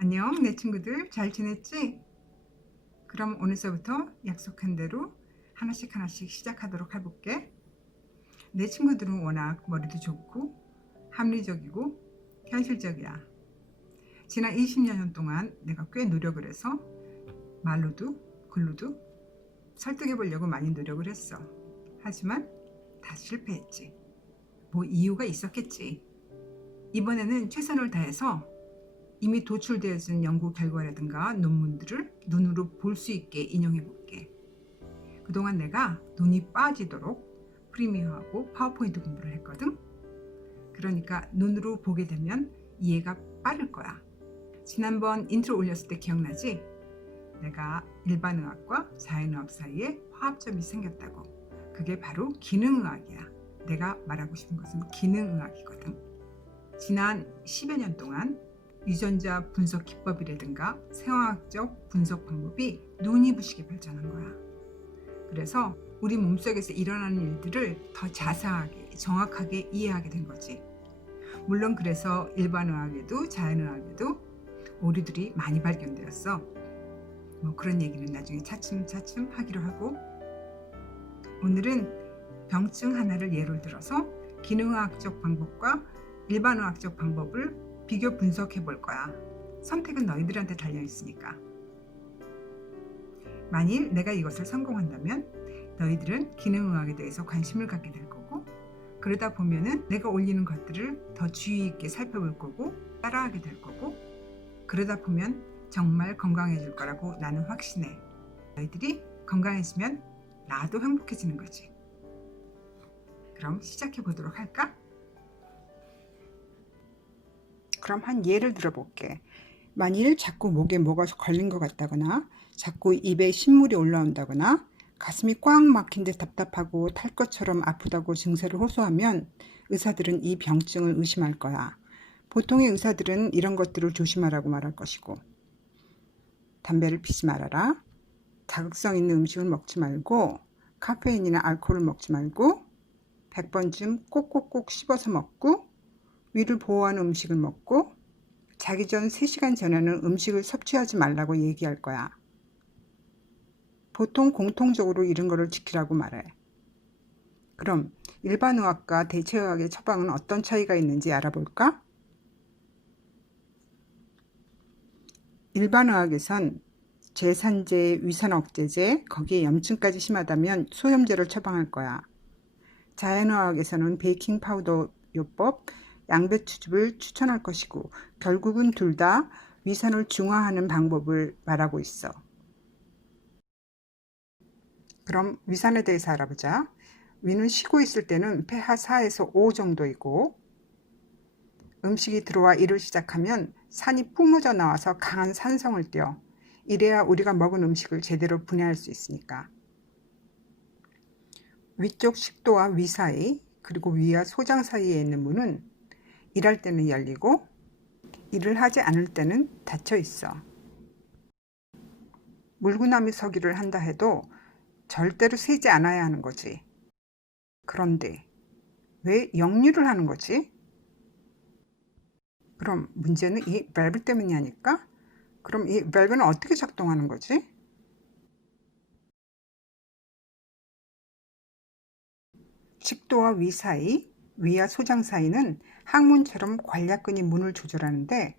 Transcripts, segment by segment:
안녕, 내 친구들 잘 지냈지? 그럼 오늘서부터 약속한 대로 하나씩 하나씩 시작하도록 해볼게. 내 친구들은 워낙 머리도 좋고 합리적이고 현실적이야. 지난 20년 동안 내가 꽤 노력을 해서 말로도 글로도 설득해 보려고 많이 노력을 했어. 하지만 다 실패했지. 뭐 이유가 있었겠지. 이번에는 최선을 다해서 이미 도출되어진 연구 결과라든가 논문들을 눈으로 볼 수 있게 인용해 볼게. 그동안 내가 눈이 빠지도록 프리미어하고 파워포인트 공부를 했거든. 그러니까 눈으로 보게 되면 이해가 빠를 거야. 지난번 인트로 올렸을 때 기억나지? 내가 일반의학과 자연의학 사이에 화합점이 생겼다고. 그게 바로 기능의학이야. 내가 말하고 싶은 것은 기능의학이거든. 지난 10여 년 동안 유전자 분석 기법이라든가 생화학적 분석 방법이 눈이 부시게 발전한 거야. 그래서 우리 몸속에서 일어나는 일들을 더 자세하게 정확하게 이해하게 된 거지. 물론 그래서 일반의학에도 자연의학에도 오류들이 많이 발견되었어. 뭐 그런 얘기는 나중에 차츰차츰 하기로 하고, 오늘은 병증 하나를 예를 들어서 기능의학적 방법과 일반의학적 방법을 비교 분석해 볼 거야. 선택은 너희들한테 달려 있으니까. 만일 내가 이것을 성공한다면 너희들은 기능의학에 대해서 관심을 갖게 될 거고, 그러다 보면은 내가 올리는 것들을 더 주의 있게 살펴볼 거고 따라하게 될 거고, 그러다 보면 정말 건강해질 거라고 나는 확신해. 너희들이 건강해지면 나도 행복해지는 거지. 그럼 시작해 보도록 할까? 그럼 한 예를 들어볼게. 만일 자꾸 목에 뭐가 걸린 것 같다거나 자꾸 입에 신물이 올라온다거나 가슴이 꽉 막힌 데 답답하고 탈 것처럼 아프다고 증세를 호소하면 의사들은 이 병증을 의심할 거야. 보통의 의사들은 이런 것들을 조심하라고 말할 것이고, 담배를 피지 말아라, 자극성 있는 음식을 먹지 말고, 카페인이나 알코올을 먹지 말고, 100번쯤 꼭꼭꼭 씹어서 먹고, 위를 보호하는 음식을 먹고, 자기 전 3시간 전에는 음식을 섭취하지 말라고 얘기할 거야. 보통 공통적으로 이런 거를 지키라고 말해. 그럼 일반의학과 대체의학의 처방은 어떤 차이가 있는지 알아볼까? 일반의학에선 제산제, 위산억제제, 거기에 염증까지 심하다면 소염제를 처방할 거야. 자연의학에서는 베이킹 파우더 요법, 양배추즙을 추천할 것이고, 결국은 둘 다 위산을 중화하는 방법을 말하고 있어. 그럼 위산에 대해서 알아보자. 위는 쉬고 있을 때는 pH 4에서 5 정도이고, 음식이 들어와 일을 시작하면 산이 뿜어져 나와서 강한 산성을 띄어. 이래야 우리가 먹은 음식을 제대로 분해할 수 있으니까. 위쪽 식도와 위 사이, 그리고 위와 소장 사이에 있는 문은 일할 때는 열리고 일을 하지 않을 때는 닫혀 있어. 물구나무 서기를 한다 해도 절대로 세지 않아야 하는 거지. 그런데 왜 역류를 하는 거지? 그럼 문제는 이 밸브 때문이냐니까? 그럼 이 밸브는 어떻게 작동하는 거지? 식도와 위 사이, 위와 소장 사이는 항문처럼 관략근이 문을 조절하는데,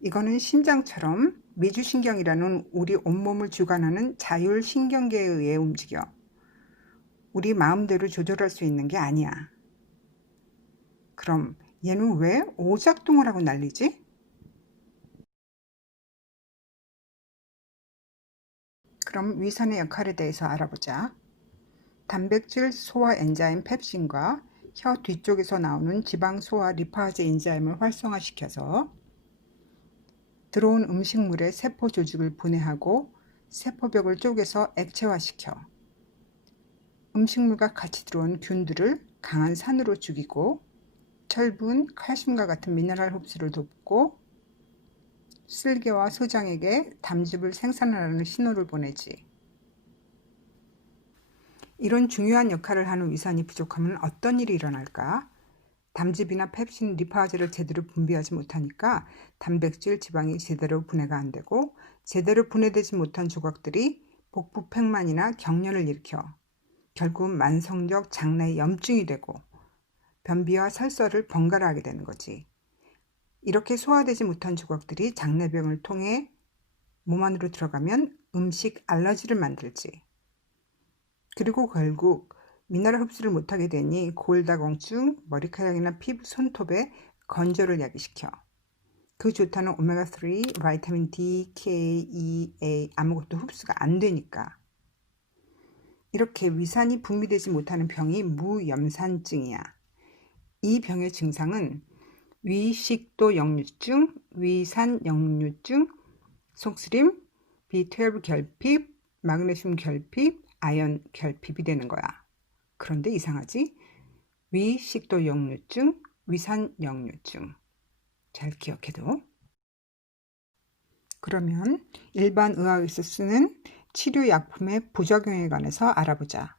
이거는 심장처럼 미주신경이라는 우리 온몸을 주관하는 자율신경계에 의해 움직여. 우리 마음대로 조절할 수 있는 게 아니야. 그럼 얘는 왜 오작동을 하고 난리지? 그럼 위산의 역할에 대해서 알아보자. 단백질 소화 엔자임 펩신과 혀 뒤쪽에서 나오는 지방 소화 리파제 엔자임을 활성화시켜서 들어온 음식물에 세포 조직을 분해하고 세포벽을 쪼개서 액체화시켜 음식물과 같이 들어온 균들을 강한 산으로 죽이고 철분, 칼슘과 같은 미네랄 흡수를 돕고 쓸개와 소장에게 담즙을 생산하라는 신호를 보내지. 이런 중요한 역할을 하는 위산이 부족하면 어떤 일이 일어날까? 담즙이나 펩신, 리파즈를 제대로 분비하지 못하니까 단백질, 지방이 제대로 분해가 안 되고 제대로 분해되지 못한 조각들이 복부 팽만이나 경련을 일으켜 결국 만성적 장내 염증이 되고 변비와 설사를 번갈아 하게 되는 거지. 이렇게 소화되지 못한 조각들이 장내병을 통해 몸 안으로 들어가면 음식 알러지를 만들지. 그리고 결국 미네랄 흡수를 못하게 되니 골다공증, 머리카락이나 피부, 손톱에 건조를 야기시켜. 그 좋다는 오메가3, 바이타민 D, K, E, A 아무것도 흡수가 안 되니까. 이렇게 위산이 분비되지 못하는 병이 무염산증이야. 이 병의 증상은 위식도 역류증, 위산 역류증, 속쓰림, B12 결핍, 마그네슘 결핍, 아연 결핍이 되는 거야. 그런데 이상하지? 위식도 역류증, 위산 역류증. 잘 기억해둬. 그러면 일반 의학에서 쓰는 치료약품의 부작용에 관해서 알아보자.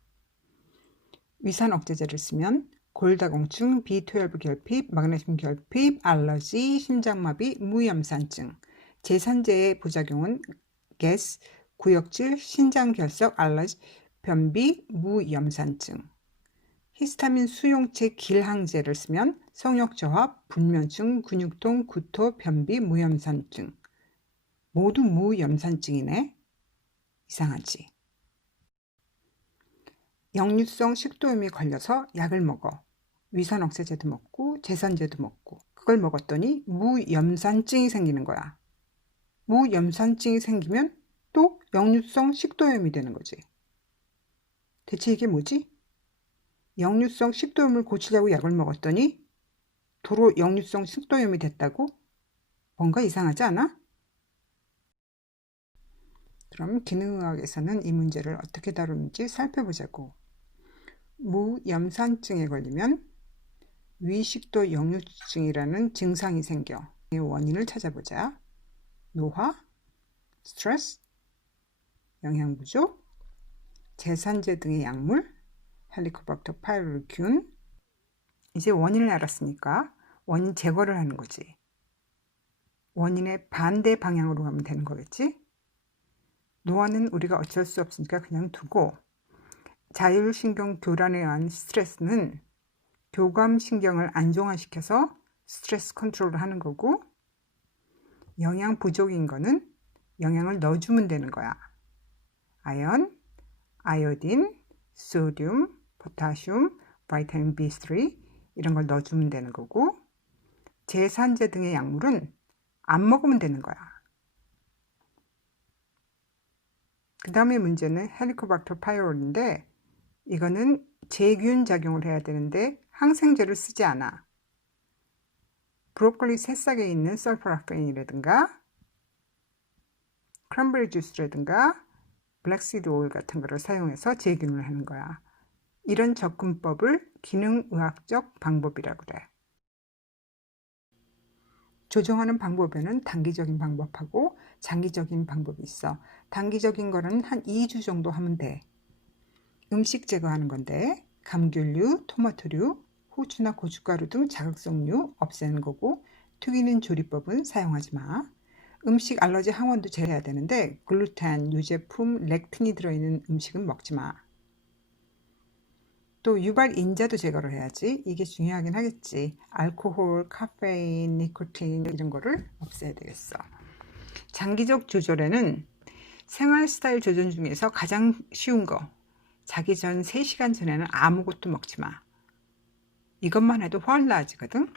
위산 억제제를 쓰면 골다공증, B12 결핍, 마그네슘 결핍, 알러지, 심장마비, 무염산증. 제산제의 부작용은 가스, 구역질, 신장결석, 알러지, 변비, 무염산증. 히스타민 수용체 길항제를 쓰면 성욕저하, 불면증, 근육통, 구토, 변비, 무염산증. 모두 무염산증이네. 이상하지? 역류성 식도염이 걸려서 약을 먹어. 위산 억제제도 먹고 제산제도 먹고 그걸 먹었더니 무염산증이 생기는 거야. 무염산증이 생기면 또 역류성 식도염이 되는 거지. 대체 이게 뭐지? 역류성 식도염을 고치려고 약을 먹었더니 도로 역류성 식도염이 됐다고? 뭔가 이상하지 않아? 그럼 기능의학에서는 이 문제를 어떻게 다루는지 살펴보자고. 무염산증에 걸리면 위식도 역류증이라는 증상이 생겨. 이 원인을 찾아보자. 노화, 스트레스, 영양 부족, 제산제 등의 약물, 헬리코박터 파이로리균. 이제 원인을 알았으니까 원인 제거를 하는 거지. 원인의 반대 방향으로 가면 되는 거겠지? 노화는 우리가 어쩔 수 없으니까 그냥 두고, 자율신경 교란에 의한 스트레스는 교감신경을 안정화시켜서 스트레스 컨트롤을 하는 거고, 영양 부족인 거는 영양을 넣어주면 되는 거야. 아연, 아요딘, 소듐, 포타슘, 바이타민 B3 이런 걸 넣어주면 되는 거고, 제산제 등의 약물은 안 먹으면 되는 거야. 그 다음에 문제는 헬리코박터 파이로리인데 이거는 제균 작용을 해야 되는데 항생제를 쓰지 않아. 브로콜리 새싹에 있는 설퍼라펜이라든가 크랜베리 주스라든가 블랙시드 오일 같은 거를 사용해서 제균을 하는 거야. 이런 접근법을 기능의학적 방법이라고 그래. 조정하는 방법에는 단기적인 방법하고 장기적인 방법이 있어. 단기적인 거는 한 2주 정도 하면 돼. 음식 제거하는 건데 감귤류, 토마토류, 후추나 고춧가루 등 자극성류 없애는 거고, 튀기는 조리법은 사용하지 마. 음식 알러지 항원도 제외해야 되는데 글루텐, 유제품, 렉틴이 들어있는 음식은 먹지 마. 또 유발 인자도 제거를 해야지. 이게 중요하긴 하겠지. 알코올, 카페인, 니코틴 이런 거를 없애야 되겠어. 장기적 조절에는 생활 스타일 조절 중에서 가장 쉬운 거, 자기 전 3시간 전에는 아무것도 먹지 마. 이것만 해도 훨 나아지거든.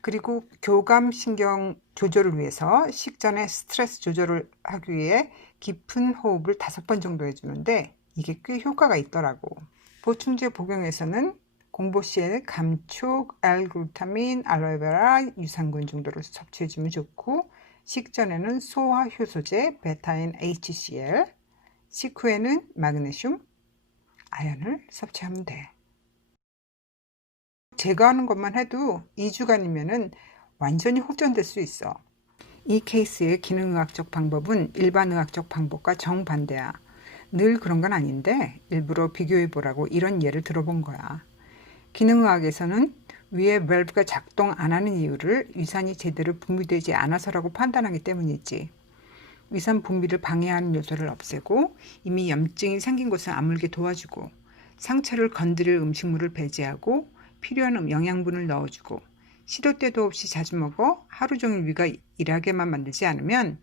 그리고 교감신경 조절을 위해서 식전에 스트레스 조절을 하기 위해 깊은 호흡을 5번 정도 해주는데 이게 꽤 효과가 있더라고. 보충제 복용에서는 공보CL, 감초, L글루타민, 알로에베라, 유산균 정도를 섭취해주면 좋고, 식전에는 소화 효소제, 베타인 HCl, 식후에는 마그네슘, 아연을 섭취하면 돼. 제거하는 것만 해도 2주간이면 완전히 호전될 수 있어. 이 케이스의 기능의학적 방법은 일반의학적 방법과 정반대야. 늘 그런 건 아닌데 일부러 비교해보라고 이런 예를 들어본 거야. 기능의학에서는 위에 밸브가 작동 안 하는 이유를 위산이 제대로 분비되지 않아서라고 판단하기 때문이지. 위산 분비를 방해하는 요소를 없애고 이미 염증이 생긴 곳을 아물게 도와주고 상처를 건드릴 음식물을 배제하고 필요한 영양분을 넣어주고 시도 때도 없이 자주 먹어 하루 종일 위가 일하게만 만들지 않으면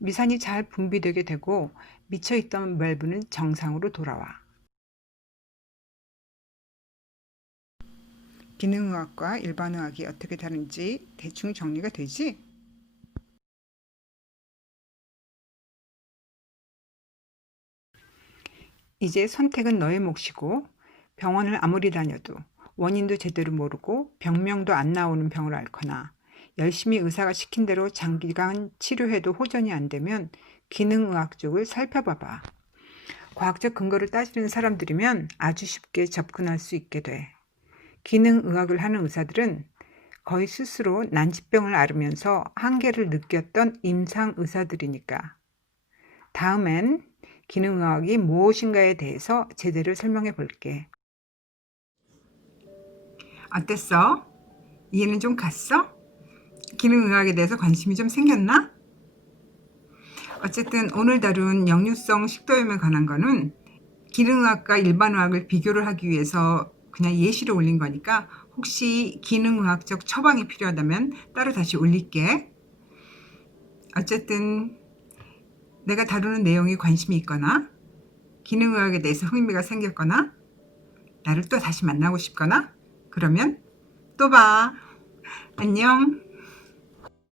위산이 잘 분비되게 되고 미쳐있던 밸브는 정상으로 돌아와. 기능의학과 일반의학이 어떻게 다른지 대충 정리가 되지? 이제 선택은 너의 몫이고 병원을 아무리 다녀도 원인도 제대로 모르고 병명도 안 나오는 병을 앓거나 열심히 의사가 시킨 대로 장기간 치료해도 호전이 안 되면 기능의학 쪽을 살펴봐봐. 과학적 근거를 따지는 사람들이면 아주 쉽게 접근할 수 있게 돼. 기능의학을 하는 의사들은 거의 스스로 난치병을 앓으면서 한계를 느꼈던 임상 의사들이니까. 다음엔 기능의학이 무엇인가에 대해서 제대로 설명해 볼게. 어땠어? 이해는 좀 갔어? 기능의학에 대해서 관심이 좀 생겼나? 어쨌든 오늘 다룬 역류성 식도염에 관한 거는 기능의학과 일반의학을 비교를 하기 위해서 그냥 예시로 올린 거니까 혹시 기능의학적 처방이 필요하다면 따로 다시 올릴게. 어쨌든 내가 다루는 내용에 관심이 있거나 기능의학에 대해서 흥미가 생겼거나 나를 또 다시 만나고 싶거나 그러면 또 봐. 안녕.